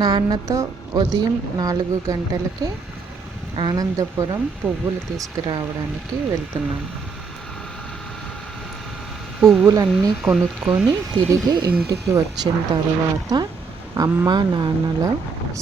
నాన్నతో ఉదయం 4 గంటలకి ఆనందపురం పువ్వులు తీసుకురావడానికి వెళ్తున్నాం. పువ్వులన్నీ కొనుక్కొని తిరిగి ఇంటికి వచ్చిన తర్వాత అమ్మ నాన్నల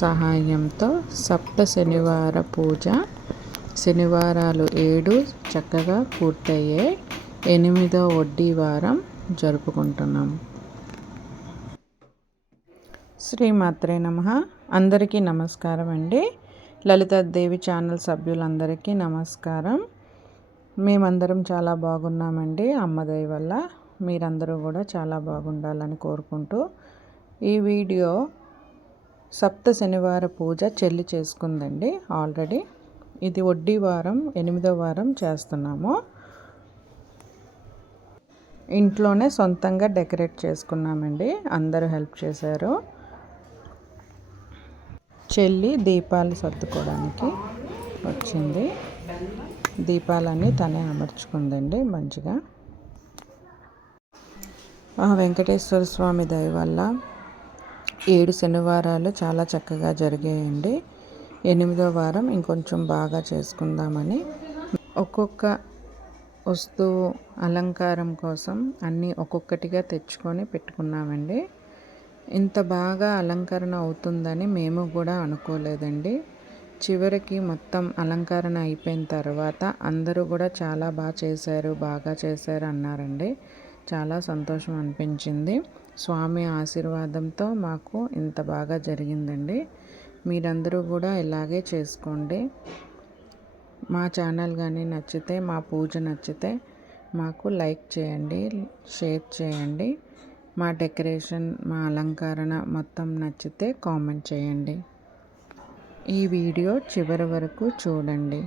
సహాయంతో సప్త శనివార పూజ శనివారాలు 7 చక్కగా పూర్తయ్యాయి. 8వ వడ్డీ వారం జరుపుకుంటున్నాం. శ్రీమాత్రే నమః. అందరికీ నమస్కారం అండి. లలితాదేవి ఛానల్ సభ్యులందరికీ నమస్కారం. మేమందరం చాలా బాగున్నామండి. అమ్మ దయ వల్ల మీరందరూ కూడా చాలా బాగుండాలని కోరుకుంటూ ఈ వీడియో సప్త శనివార పూజ చెల్లి చేసుకుందండి ఆల్రెడీ. ఇది వడ్డీ వారం 8వ వారం చేస్తున్నాము. ఇంట్లోనే సొంతంగా డెకరేట్ చేసుకున్నామండి. అందరూ హెల్ప్ చేశారు. చెల్లి దీపాలు సర్దుకోవడానికి వచ్చింది. దీపాలన్నీ తనే అమర్చుకుందండి మంచిగా. ఆ వెంకటేశ్వర స్వామి దయ వల్ల 7 శనివారాలు చాలా చక్కగా జరిగాయండి. 8వ వారం ఇంకొంచెం బాగా చేసుకుందామని ఒక్కొక్క వస్తువు అలంకారం కోసం అన్నీ ఒక్కొక్కటిగా తెచ్చుకొని పెట్టుకున్నామండి. ఇంత బాగా అలంకరణ అవుతుందని మేము కూడా అనుకోలేదండి. చివరికి మొత్తం అలంకరణ అయిపోయిన తర్వాత అందరూ కూడా చాలా బాగా చేశారు అన్నారండి. చాలా సంతోషం అనిపించింది. స్వామి ఆశీర్వాదంతో మాకు ఇంత బాగా జరిగిందండి. మీరందరూ కూడా ఇలాగే చేసుకోండి. మా ఛానల్ కానీ నచ్చితే, మా పూజ నచ్చితే మాకు లైక్ చేయండి, షేర్ చేయండి. మా డెకరేషన్, మా అలంకరణ మొత్తం నచ్చితే కామెంట్ చేయండి. ఈ వీడియో చివరి వరకు చూడండి.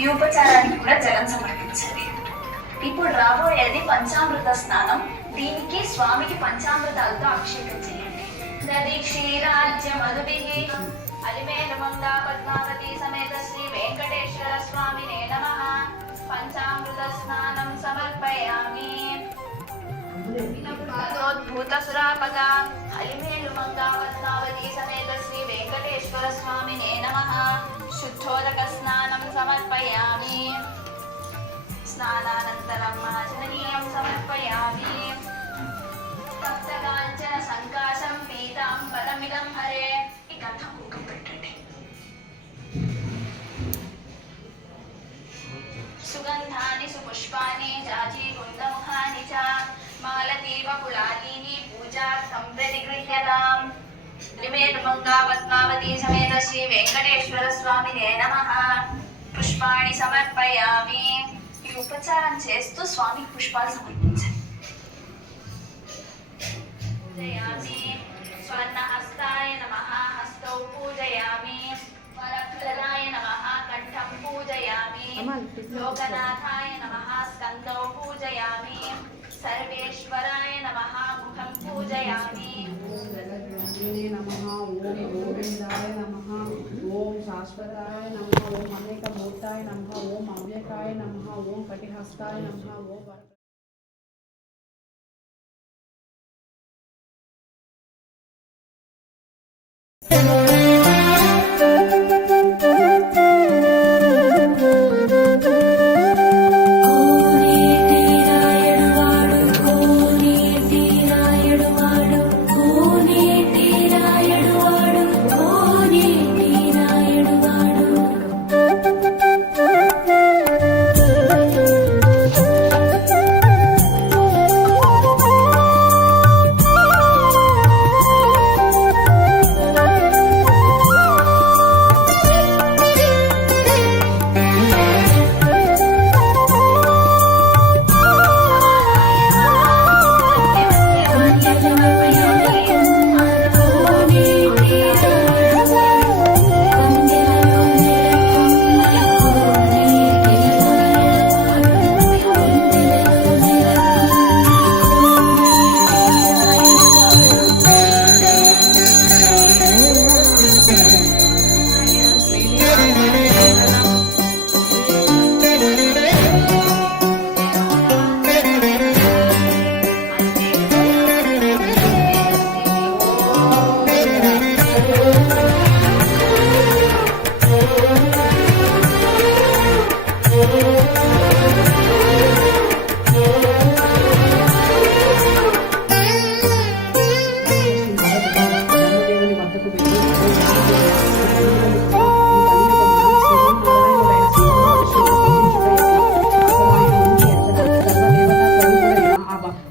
ఈ ఉపచారానికి కూడా జలం సమర్పించాలి. ఇప్పుడు రాబోయేది పంచామృత స్నానం. దీనికి స్వామికి పంచామృతాలతో అభిషేకం చేయండి. నది క్షీరాజ్య మధుభిః అలిమేలుమంగా పద్మావతి సమేత శ్రీ వెంకటేశ్వర స్వామినే నమః. పంచామృత స్నానం సమర్పయామి. భూత సురాపద అలిమేలుమంగా పద్మావతి సమేత శ్రీ వెంకటేశ్వర స్వామినే నమః. శుద్ధోదక స్నానం సమర్పయామి. స్నానానంతరం మాచనీయం సమర్పయామి. తప్తకాంచన సంకాశం పీతాంబరమిదం హరే. ఈ గంధం కుంకుమ పెట్టండి. సుగంధాని సుపుష్పాని జాజీ కుందముఖాని చ మాలతీవ కులాదీని పూజార్థం ప్రతిగృహ్యతాం. అలిమేలుమంగా పద్మావతి సమేత శ్రీ వెంకటేశ్వర స్వామినే నమః. పుష్పాణి సమర్పయామి. ఈ ఉపచారం చేస్తూ స్వామికి పుష్పాలు సమర్పించండి. పూజయామి. స్వర్ణహస్తాయ నమః. హస్తౌ పూజయామి. వరప్రదాయ నమః. కంఠం పూజయామి. లోకనాథాయ నమః. స్కందౌ పూజయామి. సర్వేశ్వరాయ నమః. ముఖం పూజయామి. శాశ్వతాయ నమః ఓం అనేకమూర్తాయ నమః ఓం అవ్యకాయ నమః ఓం కటిహస్తాయ నమః ఓం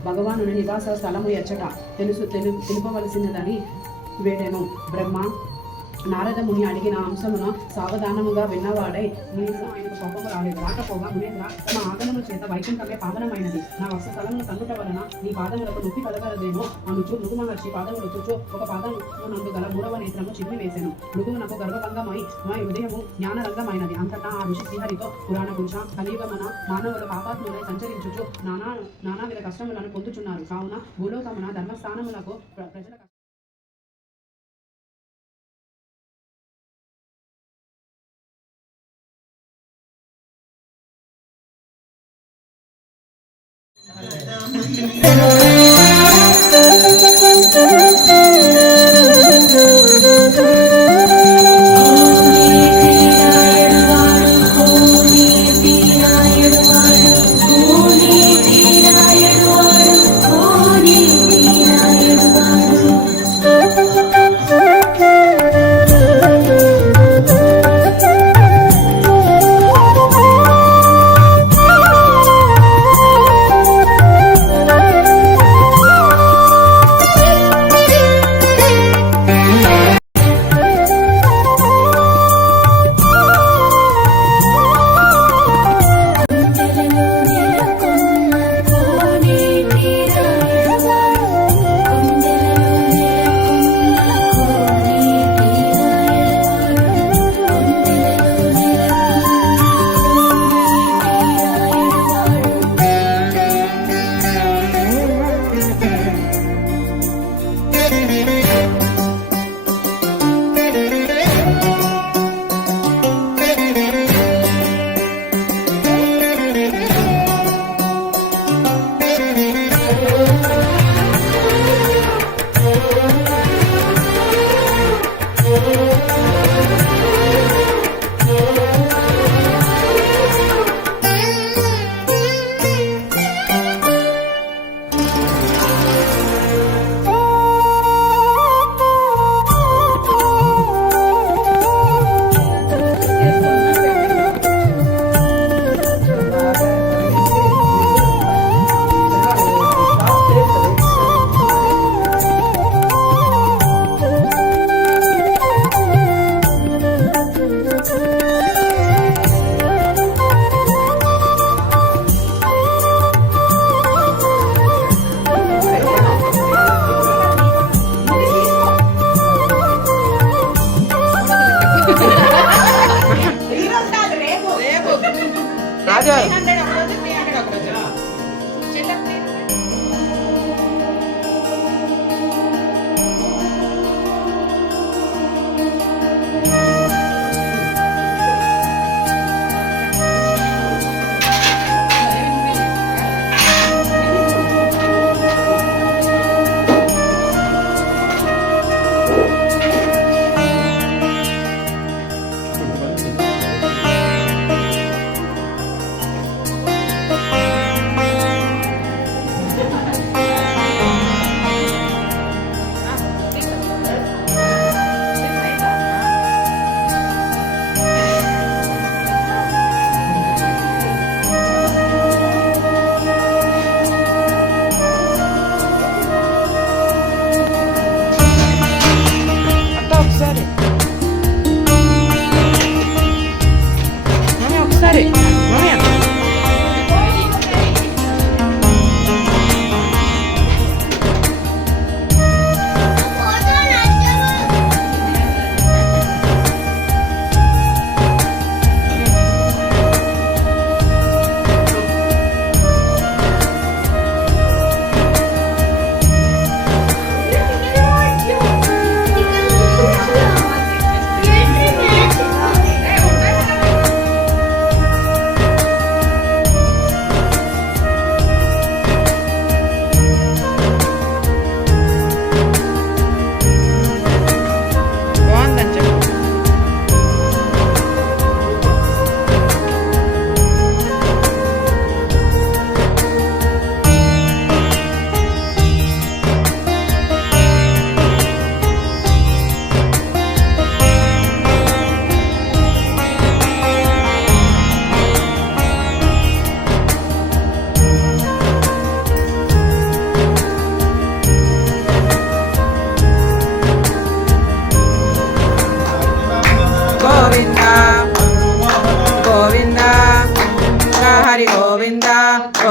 భగవానుని నివాస స్థలము ఎచ్చట తెలుపవలసినదని వేడెను. బ్రహ్మ నారద ముని అడిగిన అంశమున సావధానముగా విన్నవాడై నీకు ఆయనకు కోపము రాలేదు. రాకపోగా మునేంద్ర, తమ ఆగమనం చేత వైకుంఠమే పావనమైనది. నా వక్షస్థలమును కన్నుట వలన నీ పాదములకు నొప్పి కలగలదేమో అనుచు మృగు మహర్షి పాదములు చుచు ఒక పాదము నందు గల 3వ నేత్రము చిమ్మి వేసెను. మృగువునకు గర్భభంగమై మా హృదయము జ్ఞానరంగమైనది. అంతటా ఆ ఋషి శ్రీహరితో, పురాణ పురుష, కలియుగమన మానవుల పాపాత్ములై సంచరించుచు నానావిధ కష్టములను పొందుచున్నారు. కావున భూలోకమున ధర్మస్థానములకు ప్రజల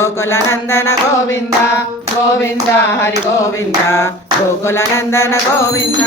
గోకుల నందన గోవింద గోవింద హరి గోవింద గోకుల నందన గోవింద.